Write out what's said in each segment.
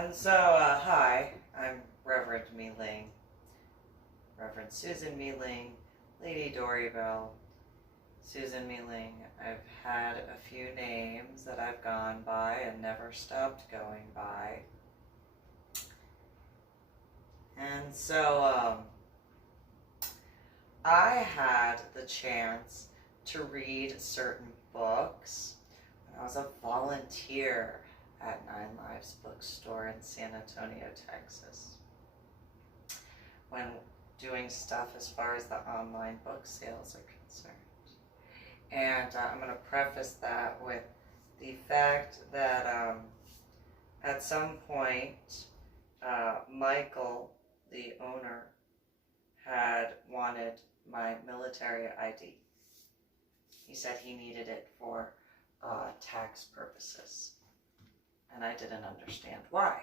Hi, I'm Reverend MeeLing, Reverend Susan MeeLing, Lady Dori, Belle, Susan MeeLing. I've had a few names that I've gone by and never stopped going by. I had the chance to read certain books when I was a volunteer at Nine Lives Bookstore in San Antonio, Texas, when doing stuff as far as the online book sales are concerned. And I'm going to preface that with the fact that at some point, Michael, the owner, had wanted my military ID. He said he needed it for tax purposes, and I didn't understand why.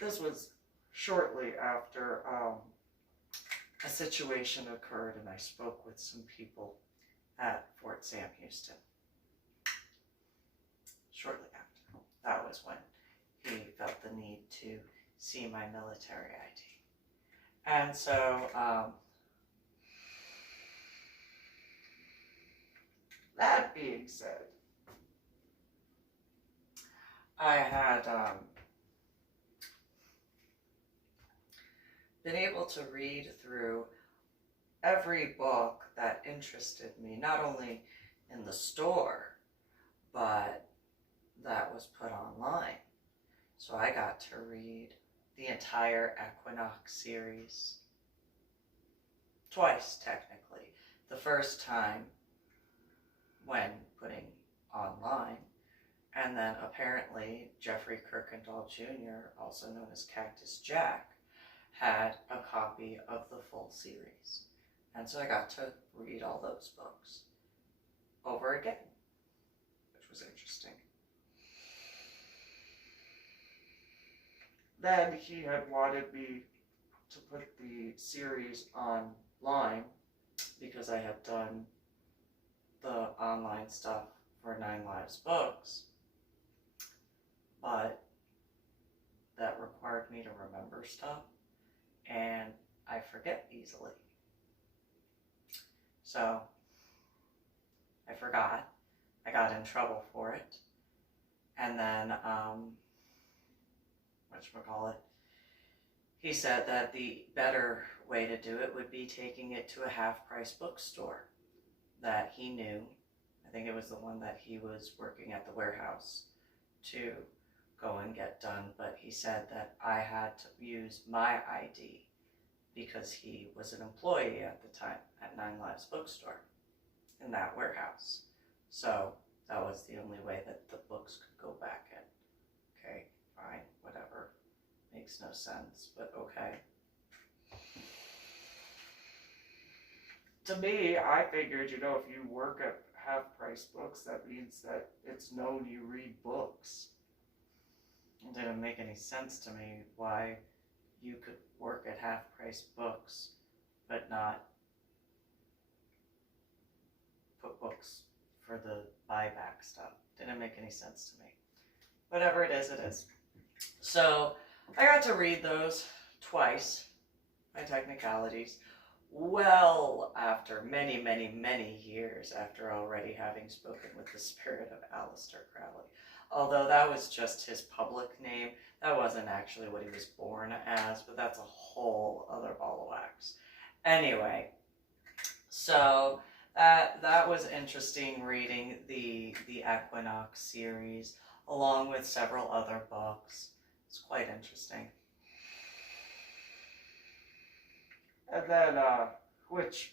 This was shortly after a situation occurred, and I spoke with some people at Fort Sam Houston. Shortly after, that was when he felt the need to see my military ID. And so, that being said, I had been able to read through every book that interested me, not only in the store, but that was put online. So I got to read the entire Equinox series twice, technically. The first time when putting online, and then apparently Jeffrey Kirkendall Jr., also known as Cactus Jack, had a copy of the full series. And so I got to read all those books over again, which was interesting. Then he had wanted me to put the series online because I had done the online stuff for Nine Lives Books, but that required me to remember stuff, and I forget easily. So I forgot. I got in trouble for it. And then, whatchamacallit, he said that the better way to do it would be taking it to a half-price bookstore that he knew. I think it was the one that he was working at the warehouse to go and get done, but he said that I had to use my ID because he was an employee at the time at Nine Lives Bookstore in that warehouse. So that was the only way that the books could go back in. Okay, fine, whatever. Makes no sense, but okay. To me, I figured, if you work at half-price books, that means that it's known you read books. It didn't make any sense to me why you could work at half-price books but not put books for the buyback stuff. Didn't make any sense to me. Whatever it is, it is. So I got to read those twice, by technicalities, well after many, many, many years after already having spoken with the spirit of Aleister Crowley. Although that was just his public name. That wasn't actually what he was born as, but that's a whole other ball of wax. Anyway, so that was interesting reading the Equinox series, along with several other books. It's quite interesting. And then, which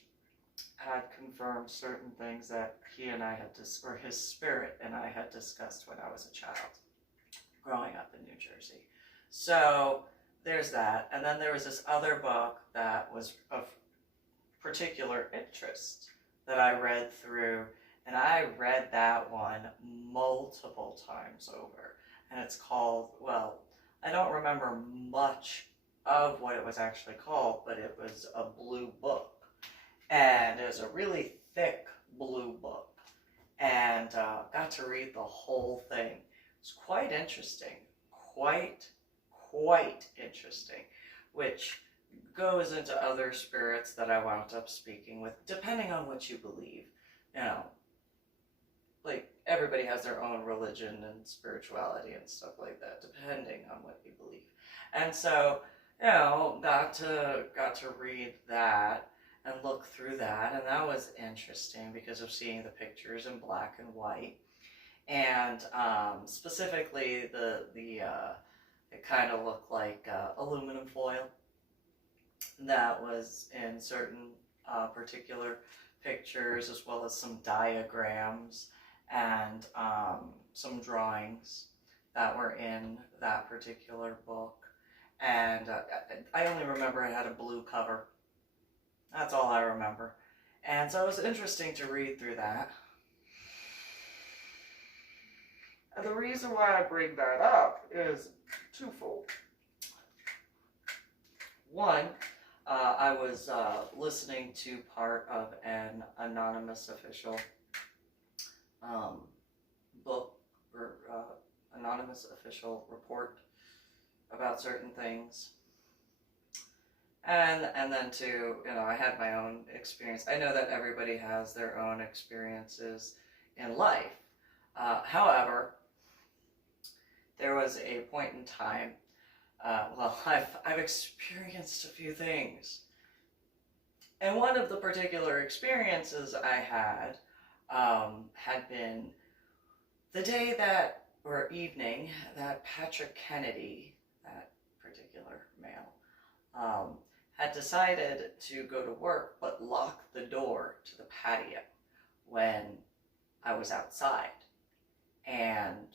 had confirmed certain things that he and I had or his spirit and I had discussed when I was a child, growing up in New Jersey. So there's that. And then there was this other book that was of particular interest that I read through, and I read that one multiple times over. And it's called, well, I don't remember much of what it was actually called, but it was a blue book. And it was a really thick blue book. and got to read the whole thing. It was quite interesting, quite interesting, which goes into other spirits that I wound up speaking with, depending on what you believe. You know, like everybody has their own religion and spirituality and stuff like that, depending on what you believe. And so, you know, got to read that and look through that, and that was interesting because of seeing the pictures in black and white, and specifically it kind of looked like aluminum foil that was in certain particular pictures, as well as some diagrams and some drawings that were in that particular book. And I only remember it had a blue cover. That's all I remember. And so it was interesting to read through that. And the reason why I bring that up is twofold. One, I was listening to part of an anonymous official book, or anonymous official report about certain things. And then too, you know, I had my own experience. I know that everybody has their own experiences in life. However, there was a point in time, well, I've experienced a few things. And one of the particular experiences I had been the day that, or evening, that Patrick Kennedy, that particular male, had decided to go to work but lock the door to the patio when I was outside. And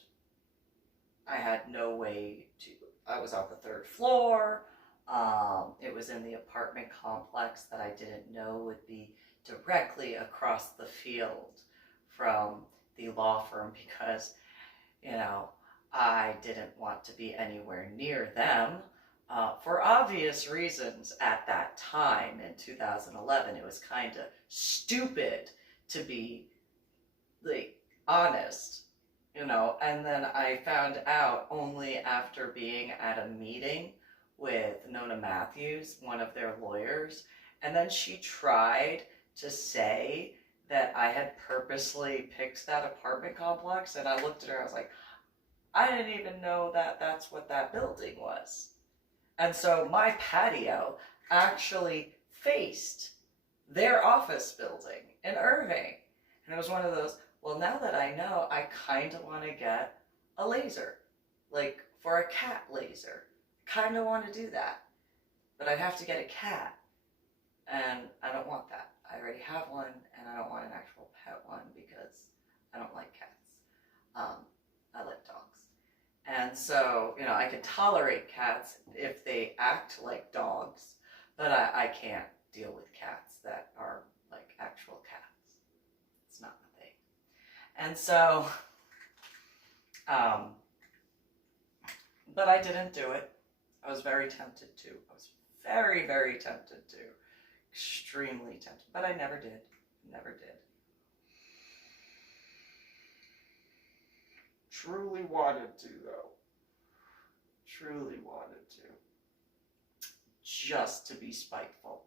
I had no way to, I was on the 3rd floor. It was in the apartment complex that I didn't know would be directly across the field from the law firm, because, you know, I didn't want to be anywhere near them. For obvious reasons at that time in 2011, it was kind of stupid to be, like, honest, you know. And then I found out only after being at a meeting with Nona Matthews, one of their lawyers, and then she tried to say that I had purposely picked that apartment complex, and I looked at her, I was like, I didn't even know that that's what that building was. And so my patio actually faced their office building in Irving. And it was one of those, well, now that I know, I kind of want to get a laser, like for a cat laser. Kind of want to do that. But I'd have to get a cat. And I don't want that. I already have one, and I don't want an actual pet one because I don't like cats. I like dogs. And so, you know, I can tolerate cats if they act like dogs, but I can't deal with cats that are like actual cats. It's not my thing. And so, but I didn't do it. I was very tempted to. I was very, very tempted to. Extremely tempted. But I never did. Never did. Truly wanted to, though. Truly wanted to. Just to be spiteful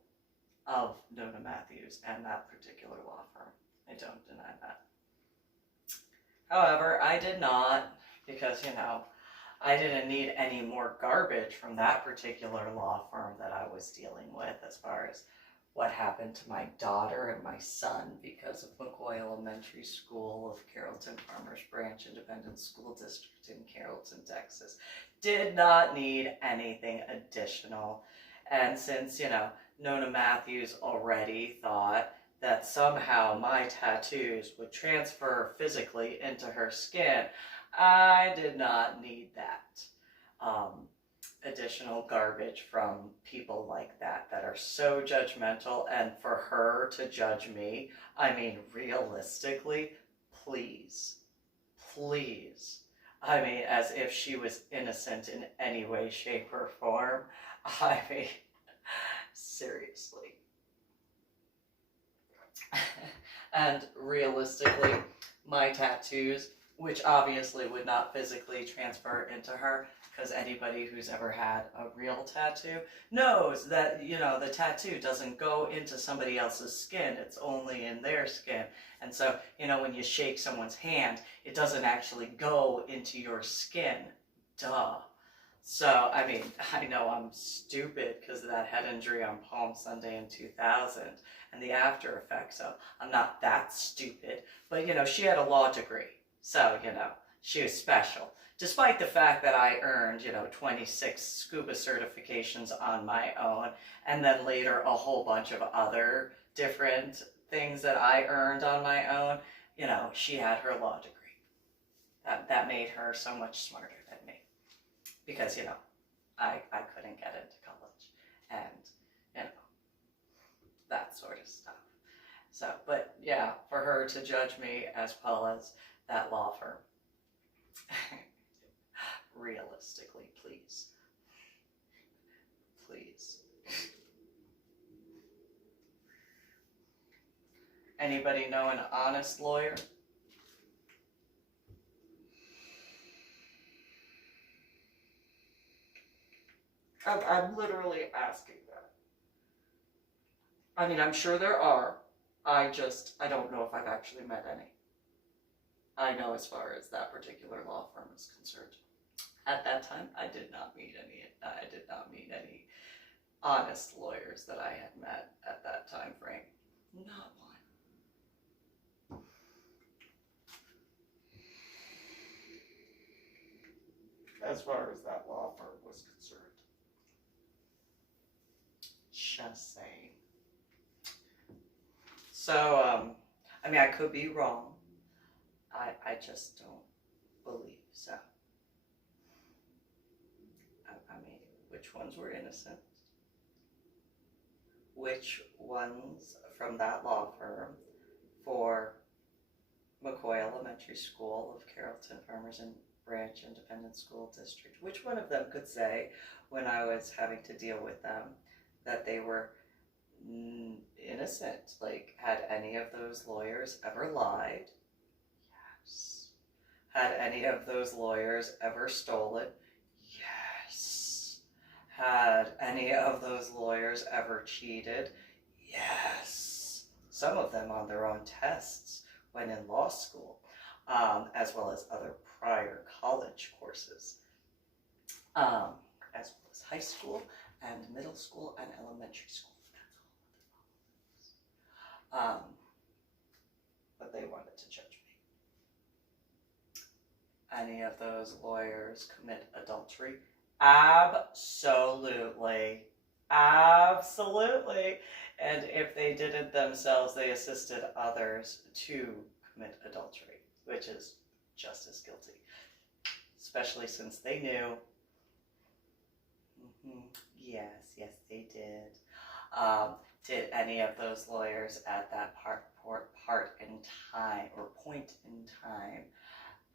of Nona Matthews and that particular law firm. I don't deny that. However, I did not, because, you know, I didn't need any more garbage from that particular law firm that I was dealing with as far as what happened to my daughter and my son because of McCoy Elementary School of Carrollton Farmers Branch Independent School District in Carrollton, Texas. Did not need anything additional. And since, you know, Nona Matthews already thought that somehow my tattoos would transfer physically into her skin, I did not need that additional garbage from people like that are so judgmental. And for her to judge me, I mean, realistically, please. I mean, as if she was innocent in any way, shape, or form. I mean, seriously. And realistically, my tattoos, which obviously would not physically transfer into her, because anybody who's ever had a real tattoo knows that, you know, the tattoo doesn't go into somebody else's skin, it's only in their skin. And so, you know, when you shake someone's hand, it doesn't actually go into your skin. Duh. So, I mean, I know I'm stupid because of that head injury on Palm Sunday in 2000 and the after effects. So I'm not that stupid. But, you know, she had a law degree. So, you know, she was special. Despite the fact that I earned, you know, 26 scuba certifications on my own, and then later a whole bunch of other different things that I earned on my own, you know, she had her law degree. That made her so much smarter than me. Because, you know, I couldn't get into college. And, you know, that sort of stuff. So, but yeah, for her to judge me as well as that law firm. Realistically, please. Please. Anybody know an honest lawyer? I'm literally asking that. I mean, I'm sure there are. I don't know if I've actually met any. I know as far as that particular law firm is concerned. At that time, I did not meet any honest lawyers that I had met at that time frame. Not one. As far as that law firm was concerned. Just saying. So, I mean, I could be wrong. I just don't believe so. I mean, which ones were innocent? Which ones from that law firm for McCoy Elementary School of Carrollton Farmers and Branch Independent School District, which one of them could say, when I was having to deal with them, that they were innocent? Like, had any of those lawyers ever lied? Yes. Had any of those lawyers ever stolen? Yes. Had any of those lawyers ever cheated? Yes. Some of them on their own tests when in law school, as well as other prior college courses, as well as high school and middle school and elementary school. That's all. But they wanted to judge me. Any of those lawyers commit adultery? Absolutely. Absolutely. And if they didn't themselves, they assisted others to commit adultery, which is just as guilty. Especially since they knew. Yes, they did. Did any of those lawyers at that point in time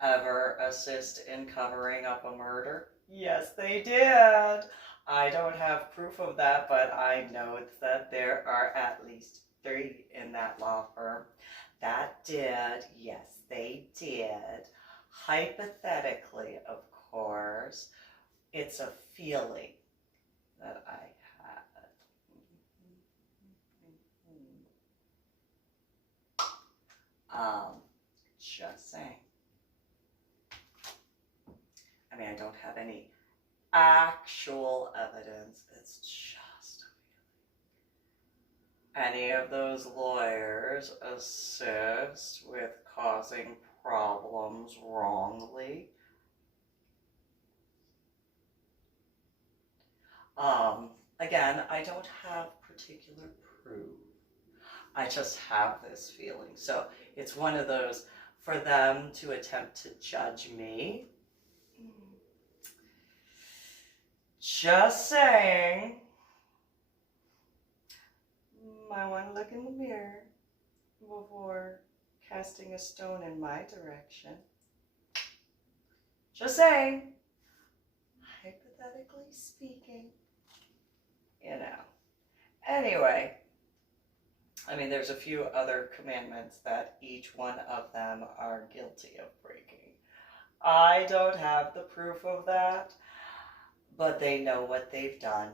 ever assist in covering up a murder? Yes, they did. I don't have proof of that, but I know that there are at least 3 in that law firm that did. Yes, they did. Hypothetically, of course, it's a feeling that I had. Just saying. I mean, I don't have any actual evidence. It's just a feeling. Any of those lawyers assist with causing problems wrongly? Again, I don't have particular proof. I just have this feeling. So it's one of those, for them to attempt to judge me. Just saying. I want to look in the mirror before casting a stone in my direction. Just saying. Hypothetically speaking. You know. Anyway. I mean, there's a few other commandments that each one of them are guilty of breaking. I don't have the proof of that, but they know what they've done.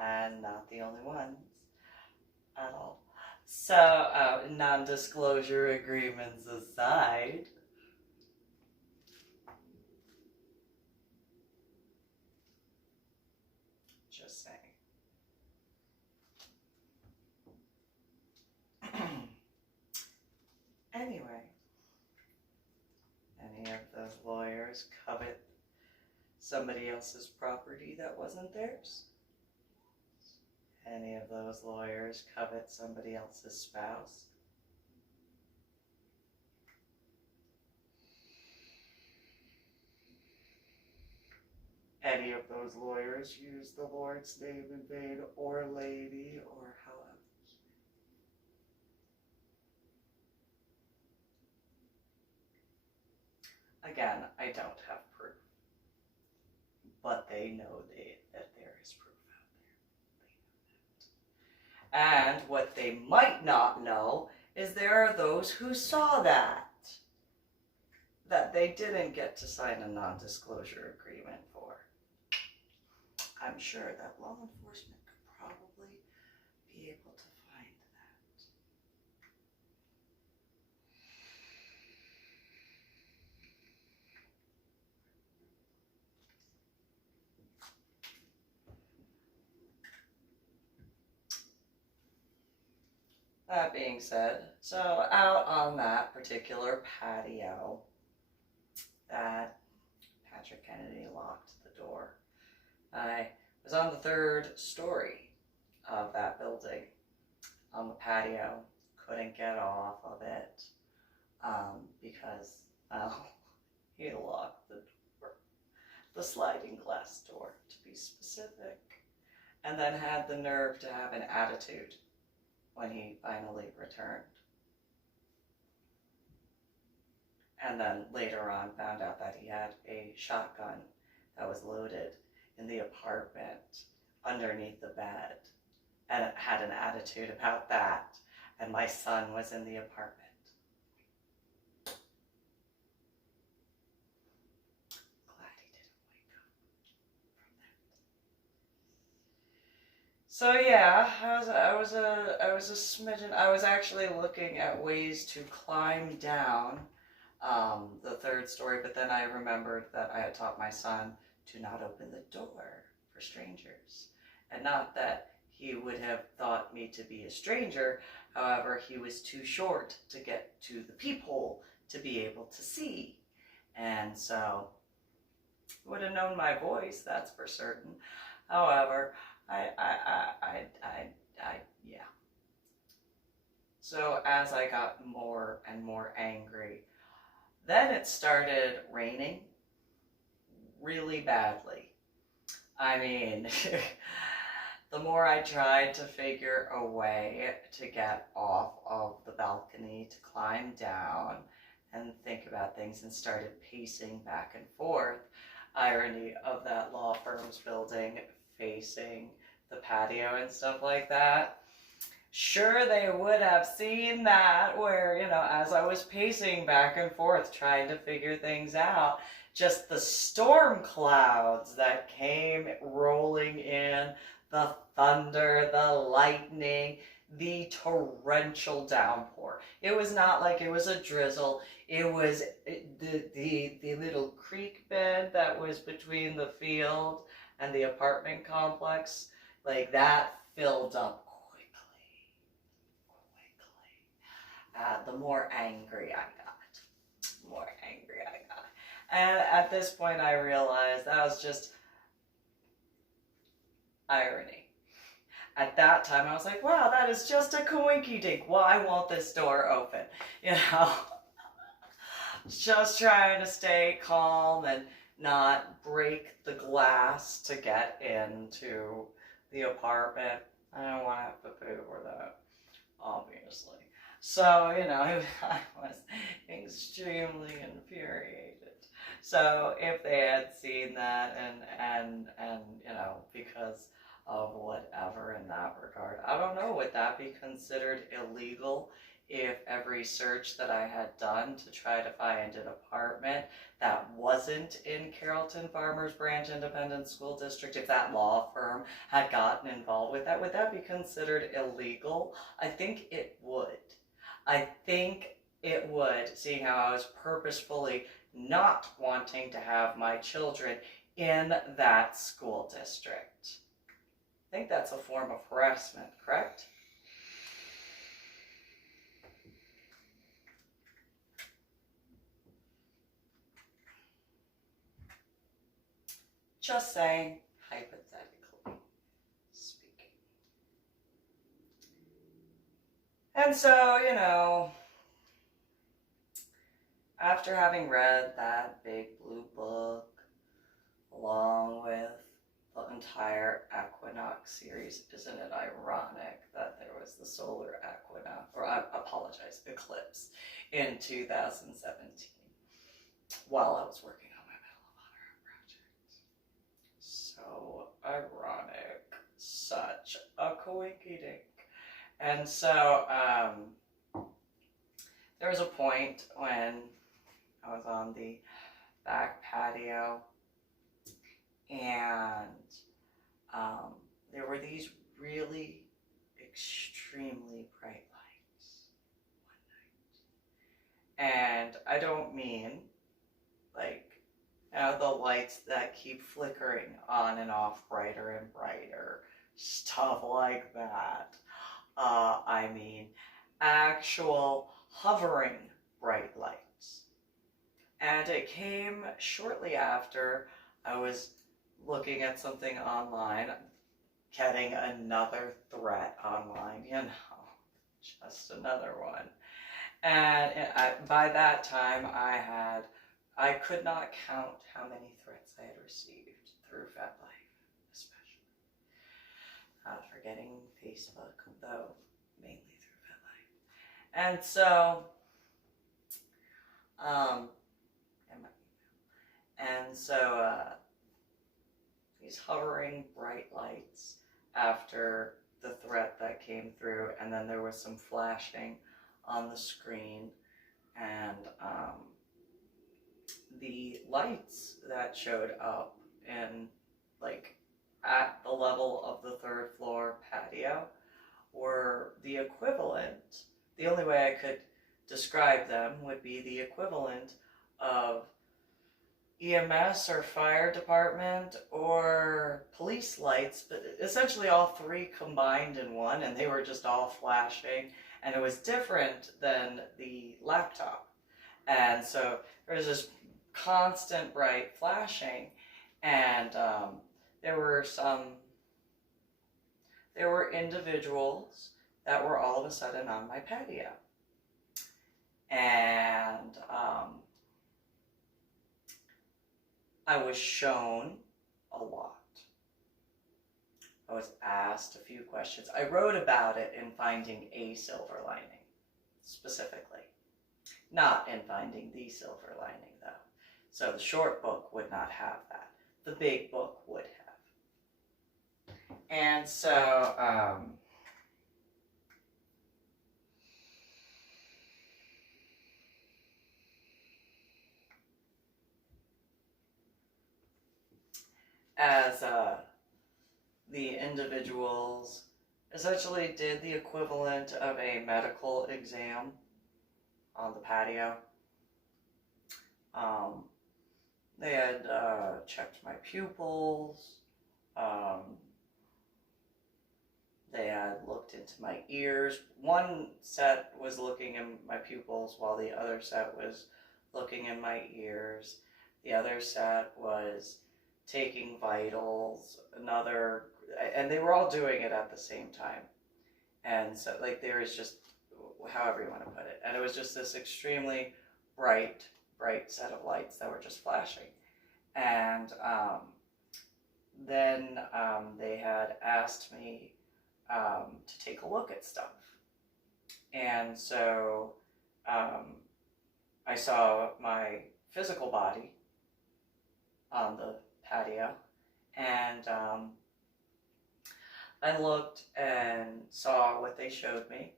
And not the only ones at all. So, non-disclosure agreements aside, just saying. Anyway, any of those lawyers covet somebody else's property that wasn't theirs? Any of those lawyers covet somebody else's spouse? Any of those lawyers use the Lord's name in vain, or lady, or however? Again, I don't have proof, but they know that there is proof out there. They know that. And what they might not know is there are those who saw that they didn't get to sign a non-disclosure agreement for. I'm sure that law enforcement could probably be able to find that. That being said, so out on that particular patio, that Patrick Kennedy locked the door. I was on the 3rd story of that building on the patio, couldn't get off of it because, well, he locked the door, the sliding glass door to be specific, and then had the nerve to have an attitude when he finally returned. And then later on found out that he had a shotgun that was loaded in the apartment underneath the bed, and it had an attitude about that, and my son was in the apartment. Glad he didn't wake up from that. So yeah, I was a smidgen. I was actually looking at ways to climb down the 3rd story, but then I remembered that I had taught my son to not open the door for strangers. And not that he would have thought me to be a stranger, however, he was too short to get to the peephole to be able to see. And so, would have known my voice, that's for certain. However, yeah. So as I got more and more angry, then it started raining really badly. I mean, the more I tried to figure a way to get off of the balcony, to climb down and think about things, and started pacing back and forth. Irony of that law firm's building facing the patio and stuff like that. Sure, they would have seen that where, as I was pacing back and forth trying to figure things out, just the storm clouds that came rolling in, the thunder, the lightning, the torrential downpour. It was not like it was a drizzle. It was the little creek bed that was between the field and the apartment complex, like that filled up quickly. The more angry I got, and at this point I realized that was just irony. At that time I was like, wow, that is just a coinky dink. Why won't this door open? Just trying to stay calm and not break the glass to get into the apartment. I don't want to have to pay for that, obviously. So, I was extremely infuriated. So if they had seen that and because of whatever in that regard. I don't know, would that be considered illegal if every search that I had done to try to find an apartment that wasn't in Carrollton Farmers Branch Independent School District, if that law firm had gotten involved with that, would that be considered illegal? I think it would. I think it would, seeing how I was purposefully not wanting to have my children in that school district. I think that's a form of harassment, correct? Just saying, hypothetically speaking. And so, you know, after having read that big blue book, along with the entire Equinox series, isn't it ironic that there was the solar equinox, or I apologize, eclipse in 2017 while I was working on my Medal of Honor project? So ironic, such a coinkydink. And so there was a point when I was on the back patio, and there were these really extremely bright lights one night. And I don't mean like, you know, the lights that keep flickering on and off brighter and brighter, stuff like that. I mean actual hovering bright lights. And it came shortly after I was looking at something online, getting another threat online, you know, just another one. And by that time, I could not count how many threats I had received through FetLife, especially. Not forgetting Facebook, though, mainly through FetLife. And so, these hovering bright lights after the threat that came through, and then there was some flashing on the screen, and the lights that showed up in, like, at the level of the third floor patio were the equivalent, the only way I could describe them would be the equivalent of EMS or fire department or police lights, but essentially all three combined in one, and they were just all flashing, and it was different than the laptop. And so there was this constant bright flashing, and there were individuals that were all of a sudden on my patio. And I was shown a lot. I was asked a few questions. I wrote about it in Finding a Silver Lining, specifically. Not in Finding the Silver Lining, though. So the short book would not have that. The big book would have. And so, as the individuals essentially did the equivalent of a medical exam on the patio. They had checked my pupils. They had looked into my ears. One set was looking in my pupils while the other set was looking in my ears. The other set was taking vitals, and they were all doing it at the same time. And so, like, there was just, however you want to put it, and it was just this extremely bright set of lights that were just flashing. And then they had asked me to take a look at stuff. And so I saw my physical body on the patio, and I looked and saw what they showed me,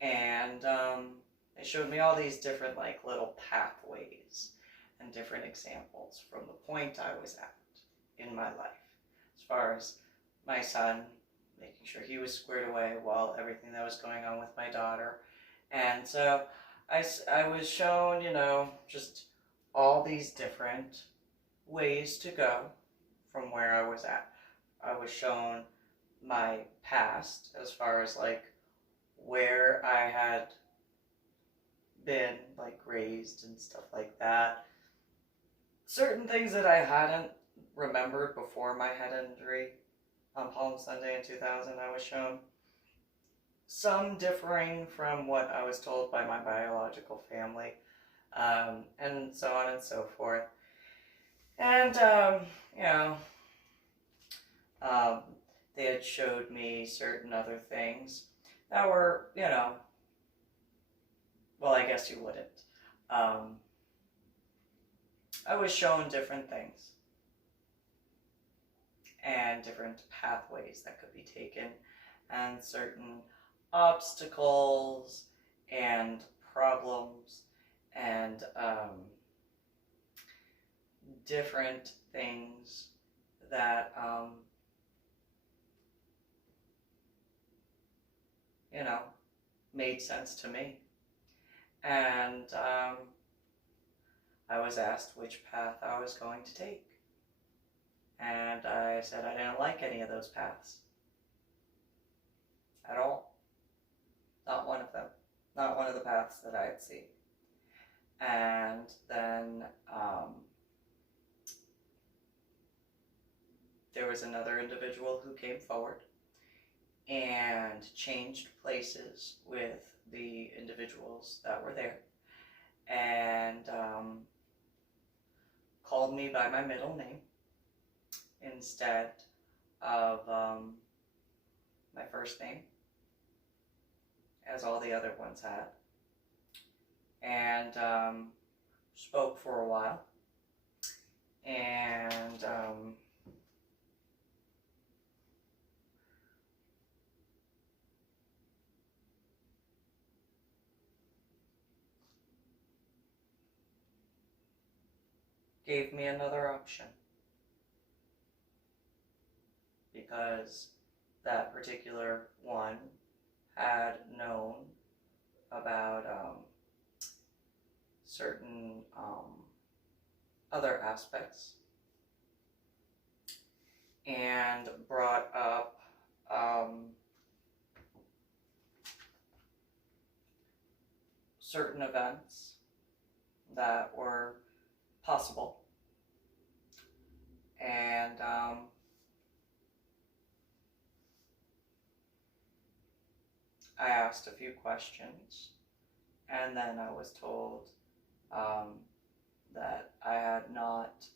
and they showed me all these different like little pathways and different examples from the point I was at in my life, as far as my son, making sure he was squared away while everything that was going on with my daughter. And so I was shown, you know, just all these different ways to go from where I was at. I was shown my past as far as like where I had been like raised and stuff like that. Certain things that I hadn't remembered before my head injury on Palm Sunday in 2000 I was shown. Some differing from what I was told by my biological family, and so on and so forth. And, you know, they had showed me certain other things that were, you know, well, I guess you wouldn't. I was shown different things and different pathways that could be taken, and certain obstacles and problems and different things that you know, made sense to me. And I was asked which path I was going to take, and I said I didn't like any of those paths at all. Not one of them. Not one of the paths that I had seen. And then there was another individual who came forward and changed places with the individuals that were there, and called me by my middle name instead of my first name, as all the other ones had, and spoke for a while, and gave me another option, because that particular one had known about certain other aspects, and brought up certain events that were possible, and I asked a few questions, and then I was told that I had not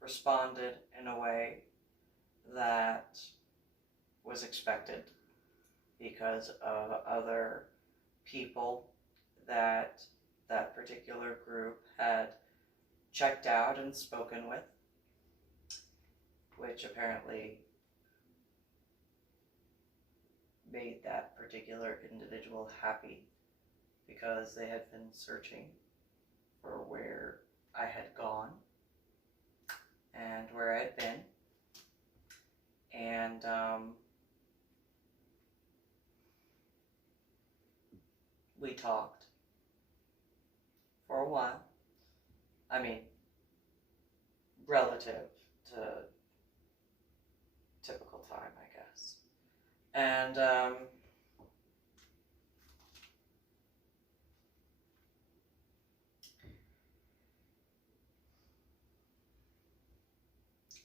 responded in a way that was expected, because of other people that that particular group had checked out and spoken with, which apparently made that particular individual happy, because they had been searching for where I had gone and where I had been. And we talked for a while. I mean, relative to typical time, I guess. And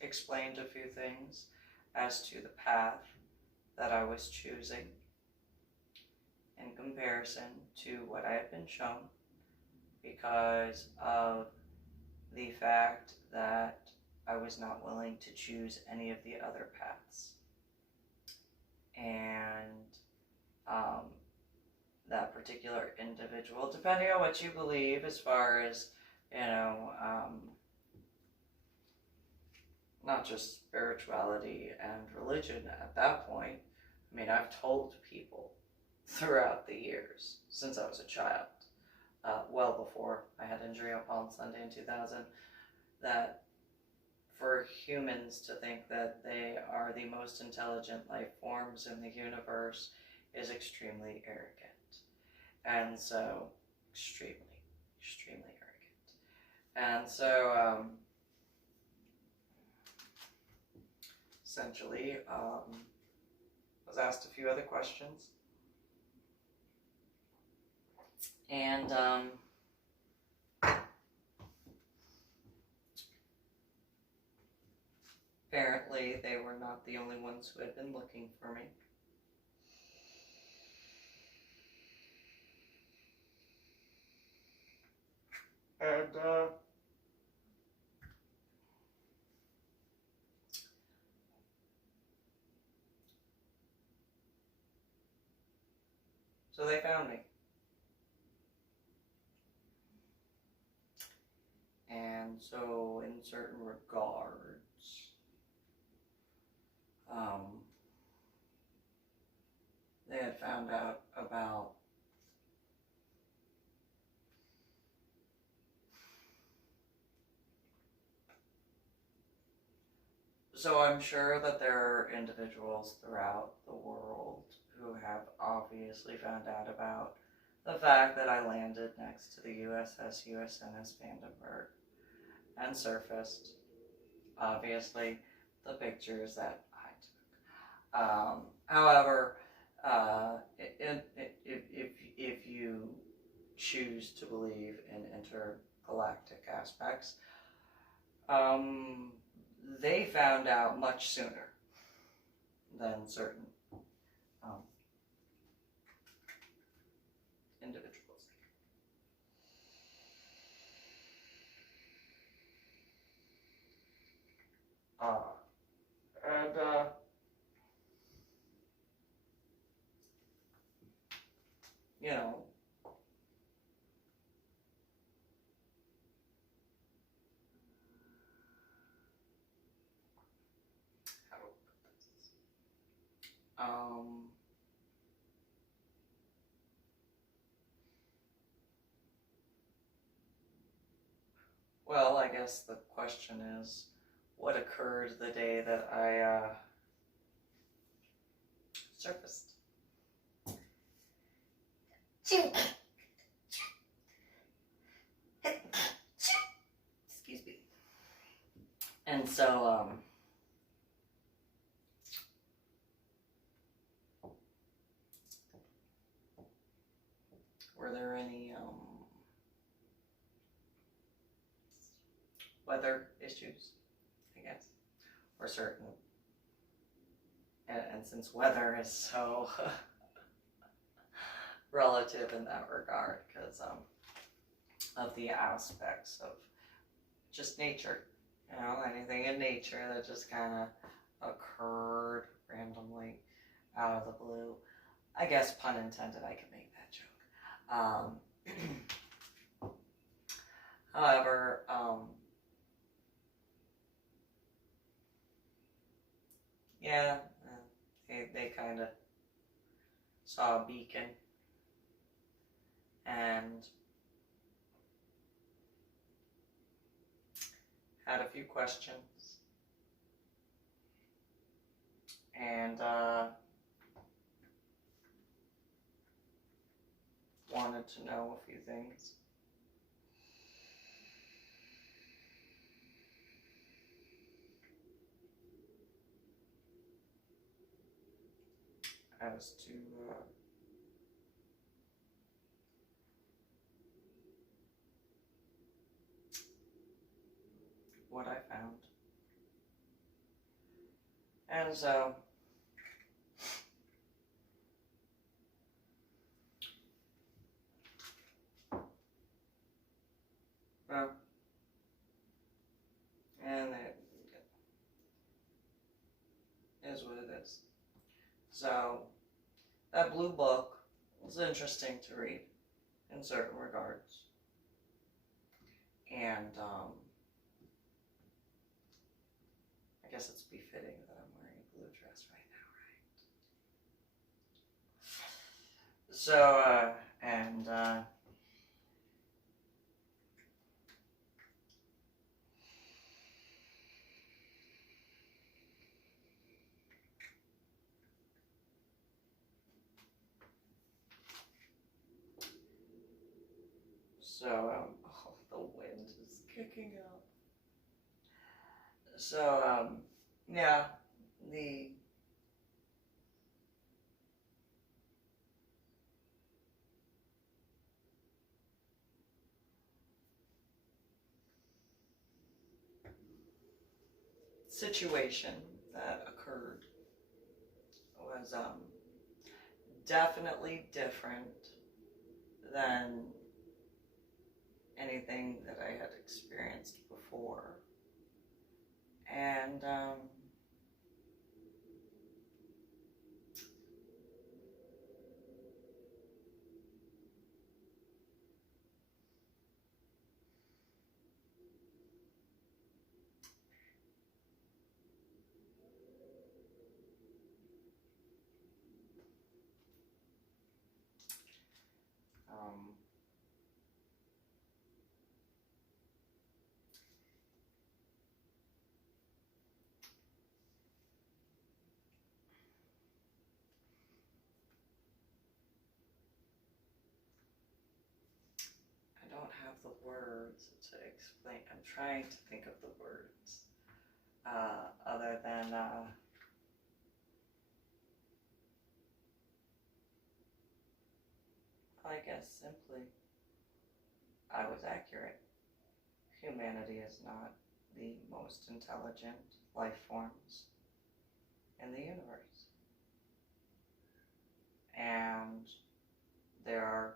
explained a few things as to the path that I was choosing in comparison to what I had been shown, because of the fact that I was not willing to choose any of the other paths. And that particular individual, depending on what you believe as far as, you know, not just spirituality and religion at that point. I mean, I've told people throughout the years, since I was a child, well before I had injury on Palm Sunday in 2000, that for humans to think that they are the most intelligent life forms in the universe is extremely arrogant. And so, extremely arrogant. And so, essentially, was asked a few other questions. And, apparently they were not the only ones who had been looking for me. And, so they found me. And so, in certain regards, they had found out about so I'm sure that there are individuals throughout the world who have obviously found out about the fact that I landed next to the USS Vandenberg and surfaced, obviously, the pictures that I took. However, if you choose to believe in intergalactic aspects, they found out much sooner than certain individuals. And you know, how do I put this? Well, I guess the question is, what occurred the day that I surfaced? Excuse me. And so, were there any weather issues, I guess, or certain, and since weather is so relative in that regard, because of the aspects of just nature, you know, anything in nature that just kind of occurred randomly out of the blue. I guess, pun intended, I can make that joke. However, yeah, they kind of saw a beacon and had a few questions and wanted to know a few things. As to what I found. And so, well, and it is what it is. So, that blue book was interesting to read in certain regards. And I guess it's befitting that I'm wearing a blue dress right now, right? So, oh, the wind is kicking out. So, yeah, the situation that occurred was definitely different than anything that I had experienced before. And I don't have the words to explain. I'm trying to think of the words other than I guess simply I was accurate. Humanity is not the most intelligent life forms in the universe. And there are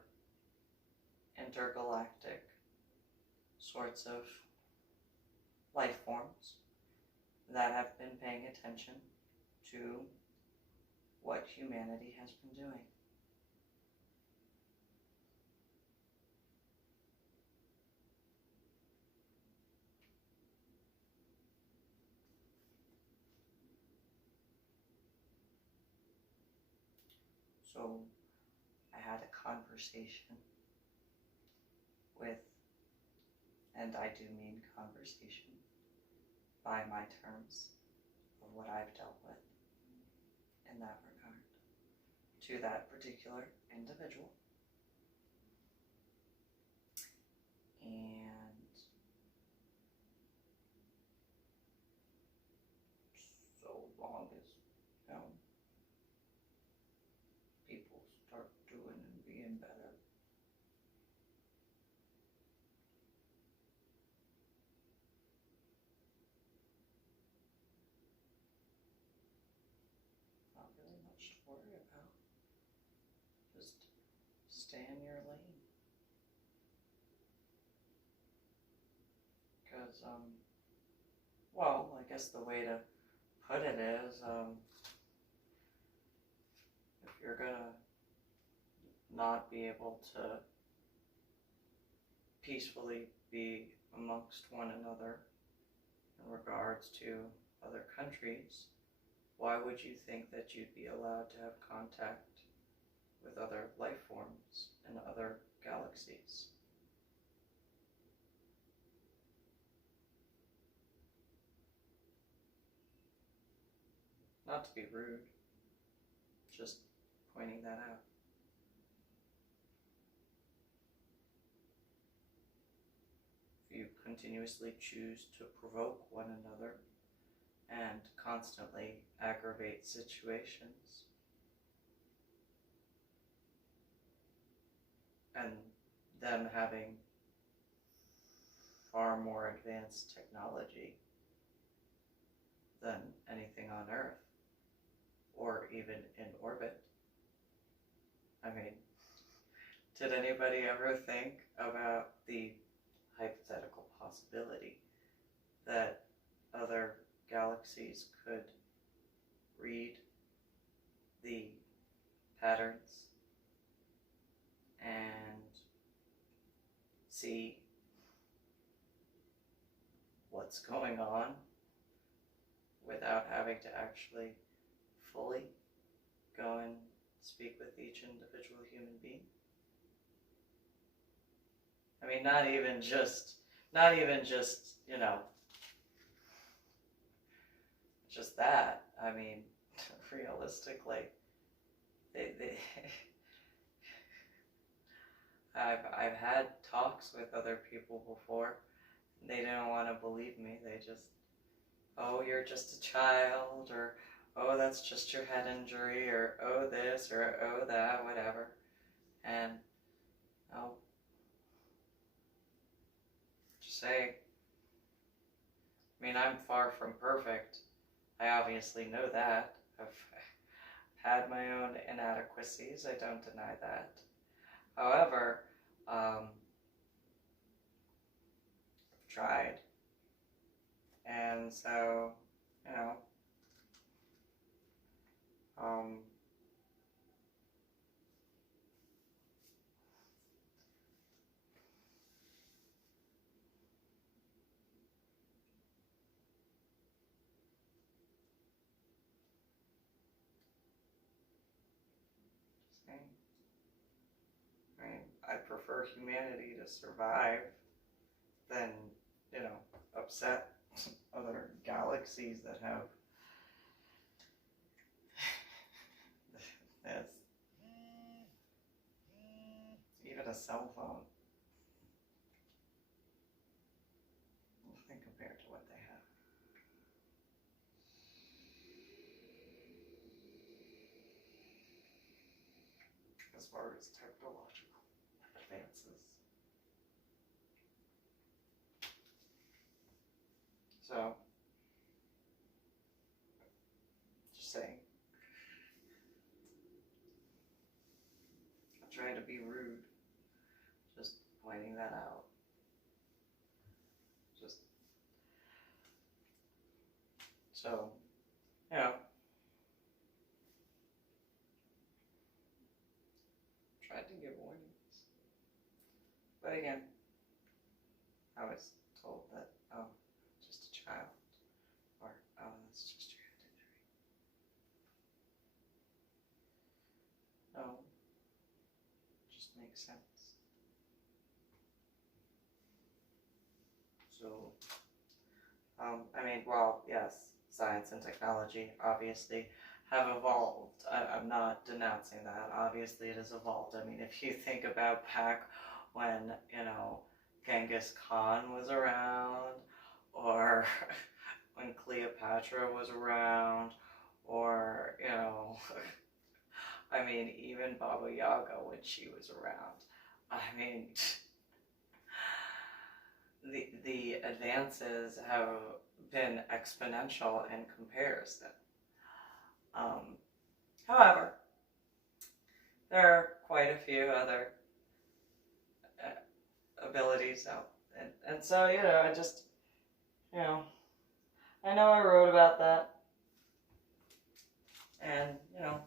intergalactic sorts of life forms that have been paying attention to what humanity has been doing. So I had a conversation with, and I do mean conversation by my terms of what I've dealt with in that regard to that particular individual. And so long as, you know, people start doing and being better, not really much to worry about. Just stay in your lane. Because, well, I guess the way to put it is, if you're gonna not be able to peacefully be amongst one another in regards to other countries, why would you think that you'd be allowed to have contact with other life forms in other galaxies? Not to be rude, just pointing that out. If you continuously choose to provoke one another and constantly aggravate situations, and them having far more advanced technology than anything on Earth, or even in orbit. I mean, did anybody ever think about the hypothetical possibility that other galaxies could read the patterns and see what's going on without having to actually fully go and speak with each individual human being. I mean, not even just, you know, just that. I mean, realistically, they I've had talks with other people before. They didn't want to believe me. They just, oh, you're just a child, or oh, that's just your head injury, or oh, this, or oh, that, whatever. And I'll just say, I mean, I'm far from perfect. I obviously know that. I've had my own inadequacies. I don't deny that. However, I've tried. And so, you know, I mean, I prefer humanity to survive than, you know, upset other galaxies that have this. Even a cell phone. Nothing compared to what they have. As far as technological advances. So, just saying. I'm trying to be rude. Just pointing that out. Just so, you know, tried to give warnings. But again, I was told that, oh, just a child, or oh, that's just your head injury. No, it just makes sense. So, I mean, well, yes, science and technology obviously have evolved. I'm not denouncing that. Obviously, it has evolved. I mean, if you think about back when, you know, Genghis Khan was around, or when Cleopatra was around, or, you know, I mean, even Baba Yaga when she was around. I mean, the advances have been exponential in comparison. However, there are quite a few other abilities out, and so, you know, I just, you know, I know I wrote about that, and, you know,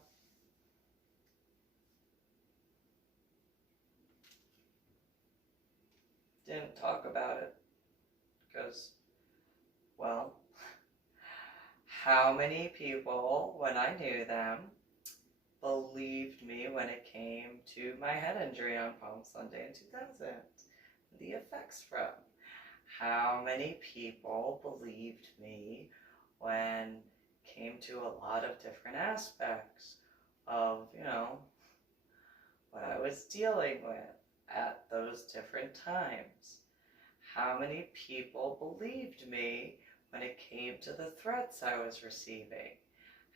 didn't talk about it because, well, how many people, when I knew them, believed me when it came to my head injury on Palm Sunday in 2000, the effects from? How many people believed me when it came to a lot of different aspects of, you know, what I was dealing with at those different times? How many people believed me when it came to the threats I was receiving?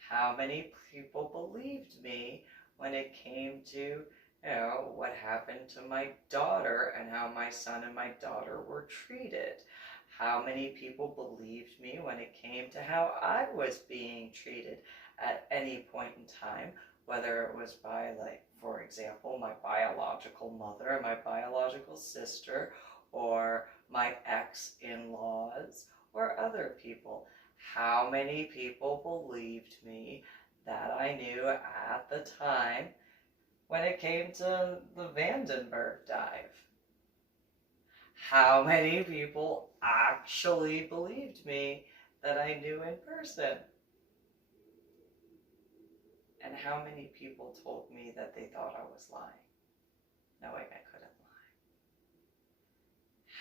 How many people believed me when it came to, you know, what happened to my daughter and how my son and my daughter were treated? How many people believed me when it came to how I was being treated at any point in time, whether it was by, like, for example, my biological mother, my biological sister, or my ex-in-laws, or other people? How many people believed me that I knew at the time when it came to the Vandenberg dive? How many people actually believed me that I knew in person. And how many people told me that they thought I was lying, knowing I couldn't lie?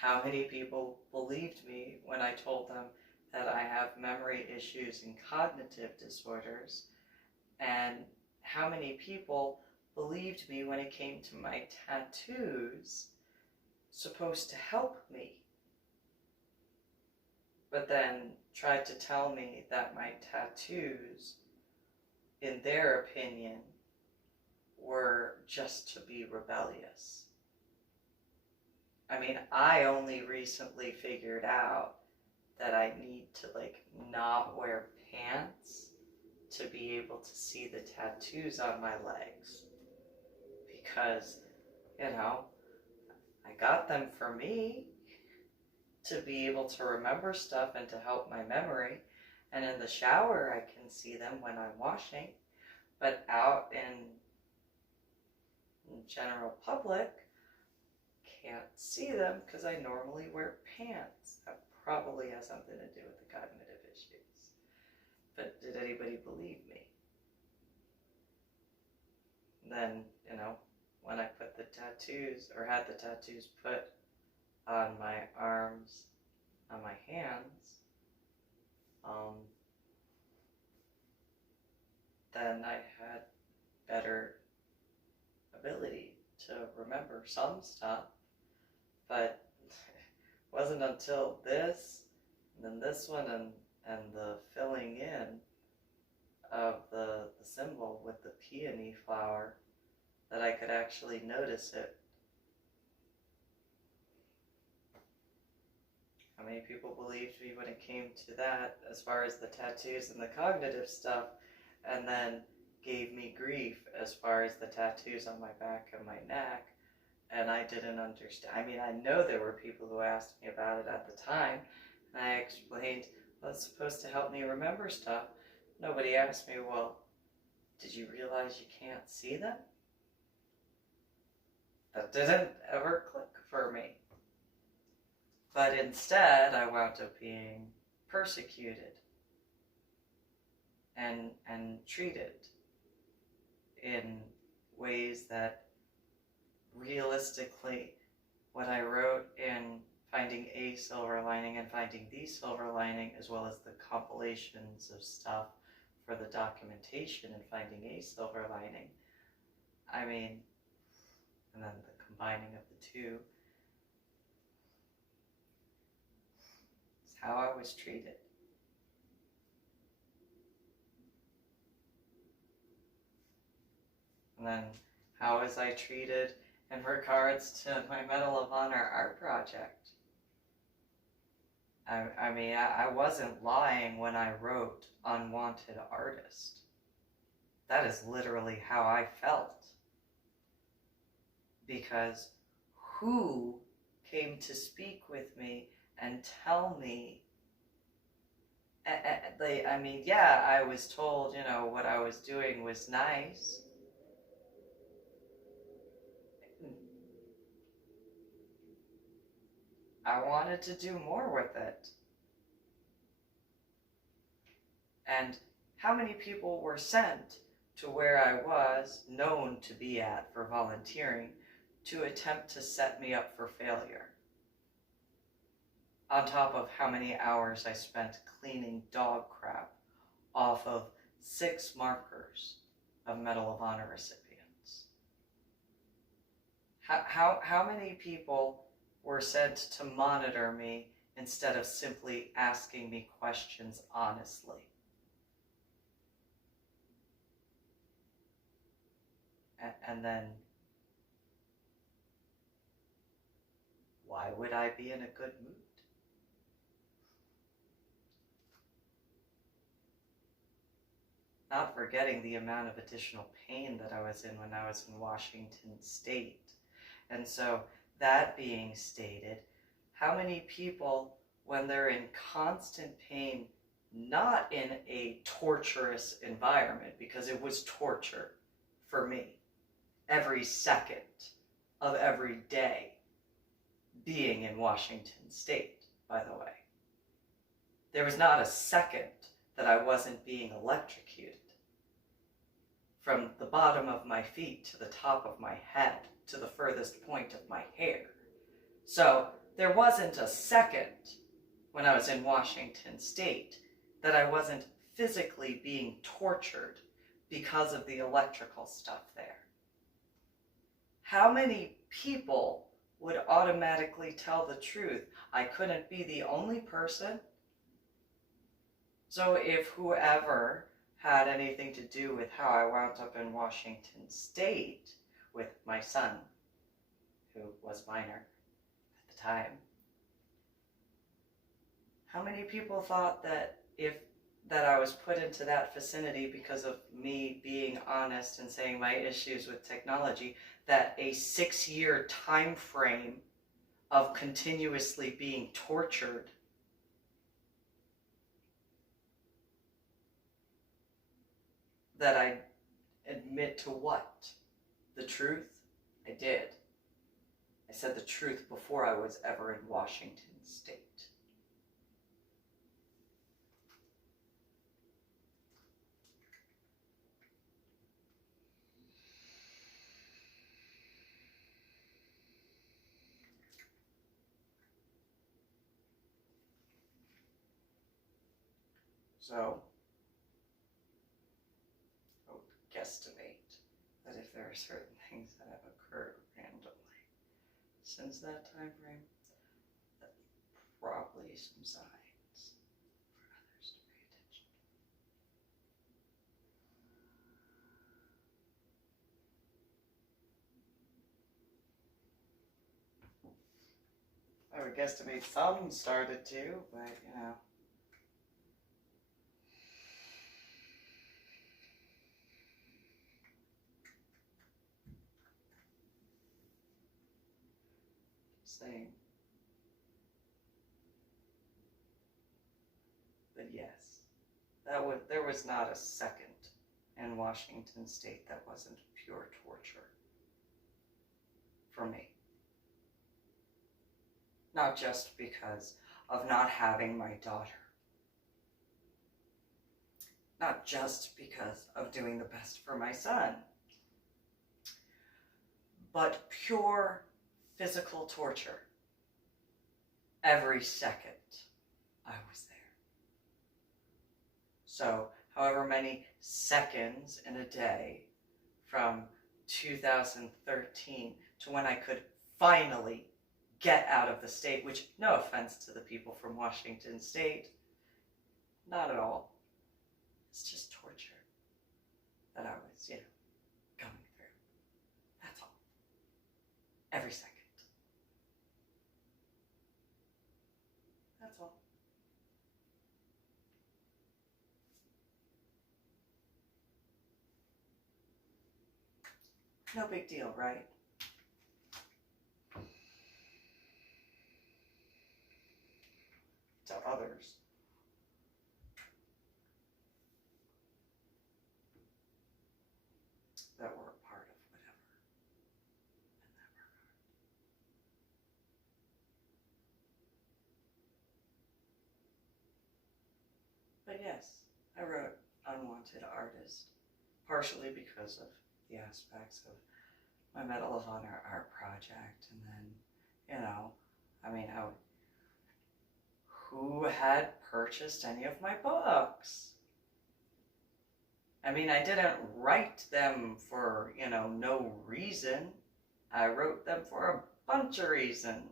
How many people believed me when I told them that I have memory issues and cognitive disorders? And how many people believed me when it came to my tattoos supposed to help me, but then tried to tell me that my tattoos, in their opinion, were just to be rebellious? I mean, I only recently figured out that I need to not wear pants to be able to see the tattoos on my legs, because, I got them for me to be able to remember stuff and to help my memory. And in the shower, I can see them when I'm washing, but out in general public, can't see them because I normally wear pants. That probably has something to do with the cognitive issues. But did anybody believe me? Then, when I put the tattoos, or had the tattoos put on my arms, on my hands, then I had better ability to remember some stuff. But it wasn't until this, and then this one, and the filling in of the symbol with the peony flower that I could actually notice it. How many people believed me when it came to that, as far as the tattoos and the cognitive stuff, and then gave me grief as far as the tattoos on my back and my neck, and I didn't understand. I mean, I know there were people who asked me about it at the time, and I explained, well, it's supposed to help me remember stuff. Nobody asked me, well, did you realize you can't see them? That didn't ever click for me. But instead, I wound up being persecuted and treated in ways that realistically, what I wrote in Finding a Silver Lining and Finding the Silver Lining, as well as the compilations of stuff for the documentation and Finding a Silver Lining, I mean, and then the combining of the two, is how I was treated. And then how was I treated in regards to my Medal of Honor art project? I mean, I wasn't lying when I wrote unwanted artist. That is literally how I felt. Because who came to speak with me and tell me, I mean, yeah, I was told, what I was doing was nice. I wanted to do more with it. And how many people were sent to where I was known to be at for volunteering to attempt to set me up for failure? On top of how many hours I spent cleaning dog crap off of 6 markers of Medal of Honor recipients. How many people were sent to monitor me instead of simply asking me questions honestly? And then, why would I be in a good mood? Not forgetting the amount of additional pain that I was in when I was in Washington State. And so, that being stated, how many people, when they're in constant pain, not in a torturous environment, because it was torture for me, every second of every day being in Washington State, by the way. There was not a second that I wasn't being electrocuted. From the bottom of my feet to the top of my head to the furthest point of my hair. So there wasn't a second when I was in Washington State that I wasn't physically being tortured because of the electrical stuff there. How many people would automatically tell the truth? I couldn't be the only person. So if whoever had anything to do with how I wound up in Washington State with my son, who was minor at the time, how many people thought that that I was put into that vicinity because of me being honest and saying my issues with technology, that a 6-year time frame of continuously being tortured that I admit to what? The truth? I did. I said the truth before I was ever in Washington State. So, I would guesstimate that if there are certain things that have occurred randomly since that time frame, that probably some signs for others to pay attention to. I would guesstimate some started to, but you know. Saying. But yes, there was not a second in Washington State that wasn't pure torture for me. Not just because of not having my daughter. Not just because of doing the best for my son. But pure physical torture. Every second I was there. So, however many seconds in a day from 2013 to when I could finally get out of the state, which, no offense to the people from Washington State, not at all. It's just torture that I was, going through. That's all. Every second. That's all. No big deal, right? To others. That were a part of whatever in that regard. But yes, I wrote Unwanted Artist, partially because of the aspects of my Medal of Honor art project, and then, who had purchased any of my books? I mean, I didn't write them for, no reason. I wrote them for a bunch of reasons.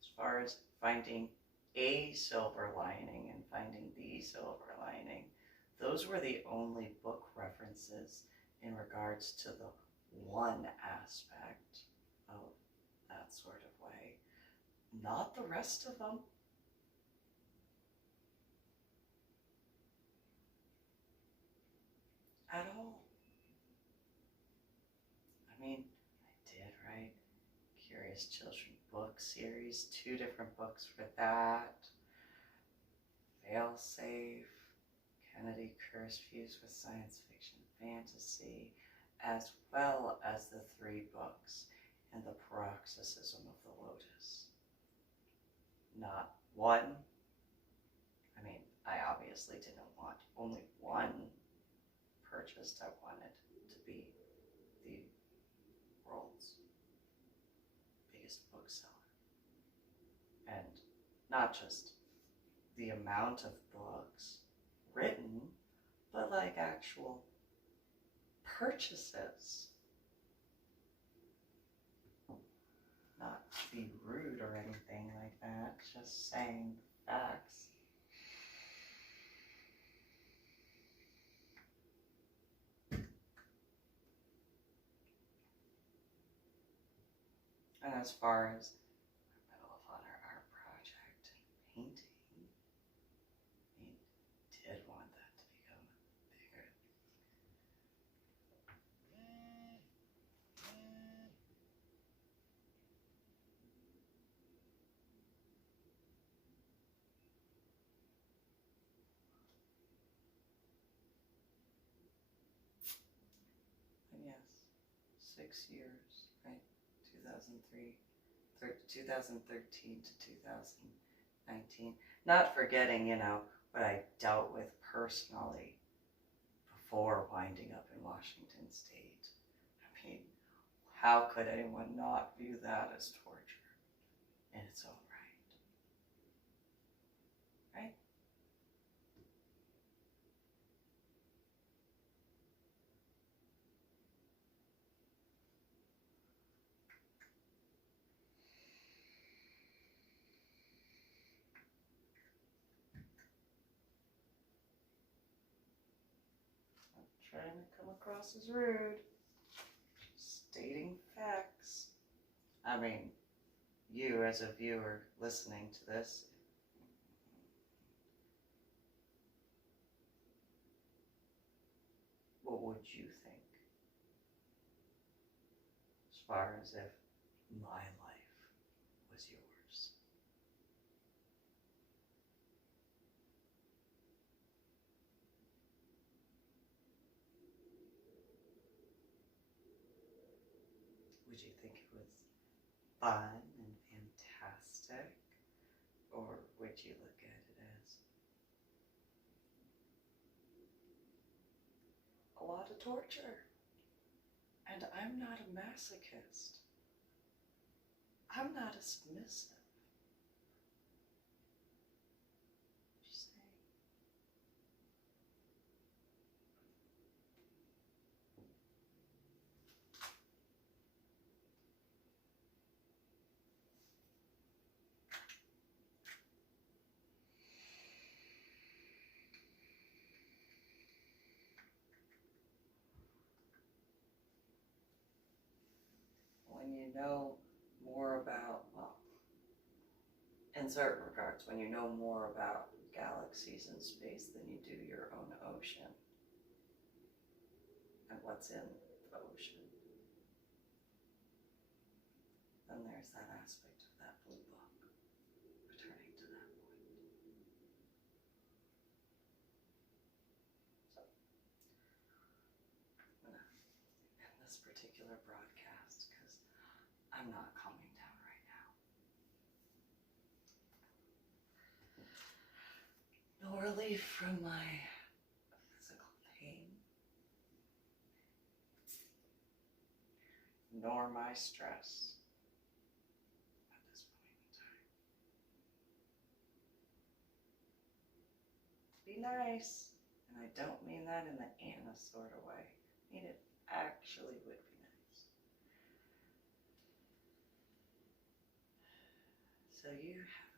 As far as finding a silver lining and finding the silver lining, those were the only book references in regards to the one aspect of that sort of way. Not the rest of them. At all. I mean, I did write Curious Children book series, 2 different books for that. FailSafe, Kennedy Curse fused with science fiction fantasy, as well as the 3 books and the paroxysm of the lotus. Not one. I mean, I obviously didn't want only one purchased. I wanted to be the world's biggest bookseller. And not just the amount of books written, but like actual purchases. Not to be rude or anything like that, just saying facts. And as far as middle of honor art project and painting, I did want that to become bigger. And yes, 6 years, right? 2013 to 2019. Not forgetting, what I dealt with personally before winding up in Washington State. I mean, how could anyone not view that as torture in its own right? Right? Not trying to come across as rude. Just stating facts. I mean, you as a viewer listening to this, what would you think? As far as if my life was yours. Would you think it was fun and fantastic? Or would you look at it as a lot of torture? And I'm not a masochist. I'm not a submissive. Just saying. When you know more about, well, in certain regards, when you know more about galaxies and space than you do your own ocean and what's in the ocean, then there's that aspect of that blue book, returning to that point. So, I'm going to end this particular broadcast because I'm not calming down right now. No relief from my physical pain, nor my stress at this point in time. Be nice, and I don't mean that in the Anna sort of way. I mean it actually would be nice. So you have